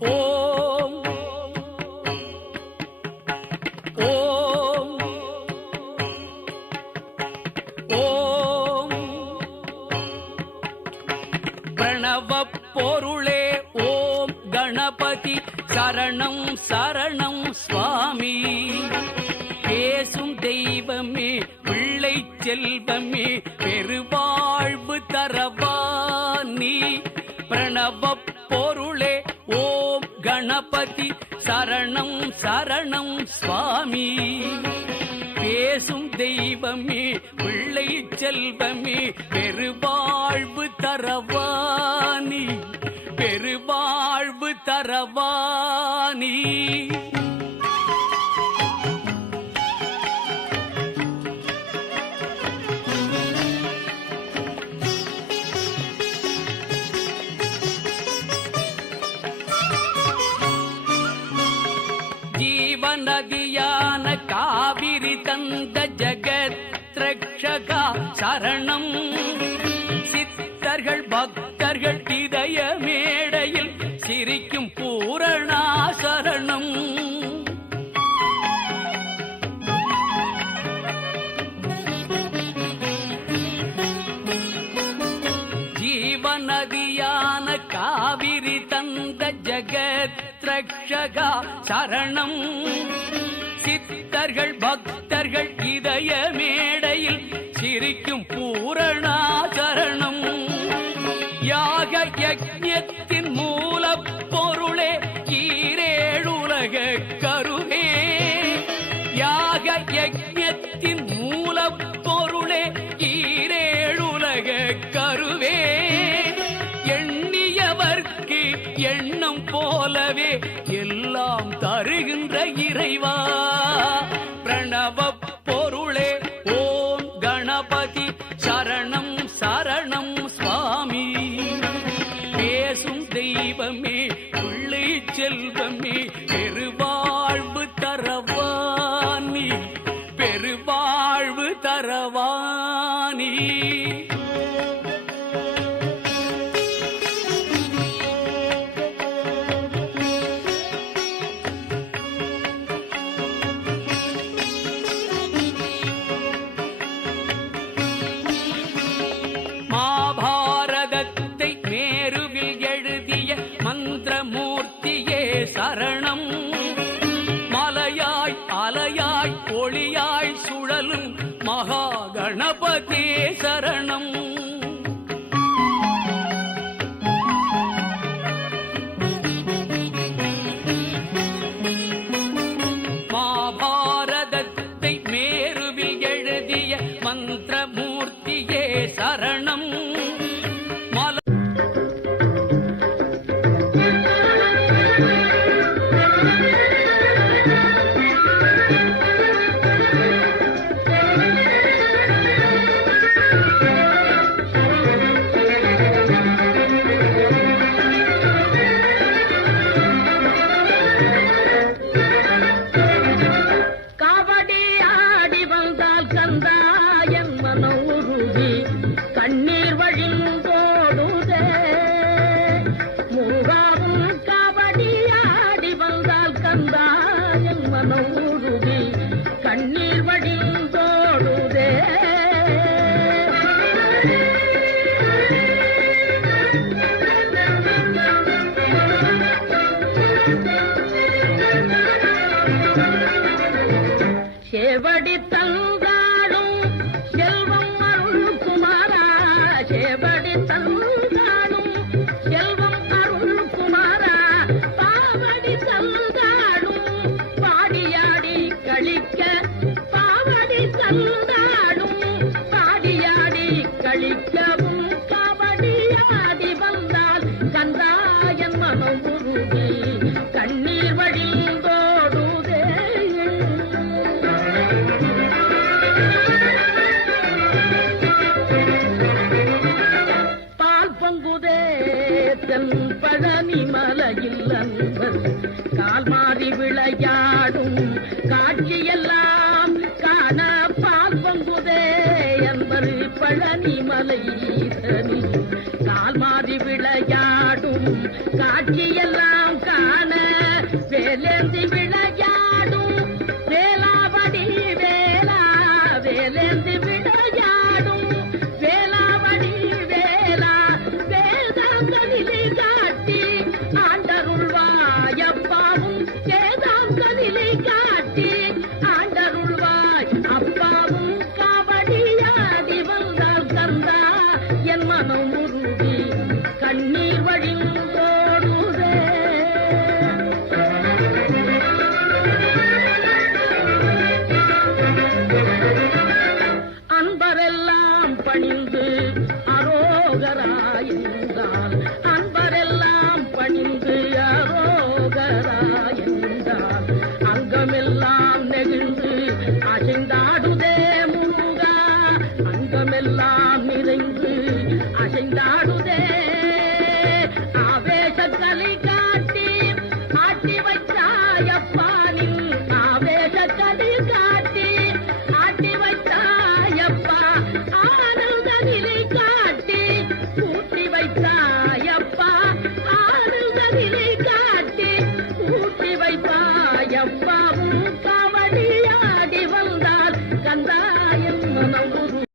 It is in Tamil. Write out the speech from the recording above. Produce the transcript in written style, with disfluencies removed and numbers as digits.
ஓம் ஓம் ஓம் பிரணவ பொருளே ஓம் கணபதி சரணம் சரணம் சுவாமி. பேசும் தெய்வமே பிள்ளை செல்வமே பெருவாழ்வு தரவானி. பிரணவ பொருளே ஓம் கணபதி சரணம் சரணம் சுவாமி. பேசும் தெய்வமே பிள்ளை செல்வமே பெருவாழ்வு தரவானி. பெருவாழ்வு தரவானி. ஜீவநதியான காவிரி தந்த ஜகத் ரக்ஷகா சரணம். சித்தர்கள் பக்தர்கள் இதய மேடையில் சிரிக்கும் பூரணா சரணம். ஜீவநதியான காவிரி தந்த ஜகத் ரக்ஷகா சரணம். சித்தர்கள் பக்தர்கள் இதய மேடையில் சிரிக்கும் பூரணா சரணம். யாக யஜ்ஞத்தின் மூல பொருளே ஈரேழுலக கருவே. யாக யஜ்ஞத்தின் மூல பொருளே ஈரேழுலக கருவே. எண்ணியவர்க்கு எண்ணம் போலவே எல்லாம் தருகின்ற இறைவா. பிரணவ பொருளே ஓம் கணபதி சரணம் சரணம் சுவாமி. பேசும் தெய்வமே பிள்ளை செல்வமே பெருவாழ்வு தரவானி. பெருவாழ்வு தரவானி. மாபாரதத்தை மேருவில் எழுதிய மந்திரமூர்த்தியே சரணம். மலையாய் அலையாய் ஒளியாய் சுழலும் மகா கணபதி சரணம். மாபாரதத்தை மேருவில் எழுதிய மந்திரமூர்த்தியே சரணம். கண்ணீர் வடிந்தோடுதே. சேவடி தந்தாடும் செல்வம் அருள் குமாரா. சேவடி தந்தாடும் செல்வம் அருள் குமாரா. பாவடி தந்தாடும் பாடியாடி கழிக்க. பாவடி தந்தாடும் பாடியாடி கழிக்கவும். காவடியாடி வந்தால் கந்தாயன் மனம் உருகி கண்ணீர் வழிந்தோடுதே. பால் பொங்குதே தென் பழனி மலையில் அன்பர் கால் மாறி விளையாடும் காட்சியெல்லாம் காண. பால் பொங்குதே என்பர் பழனி மலை கால் மாறி விளையாடும் காட்சியெல்லாம் காண. வேலேந்தி விளையாடும்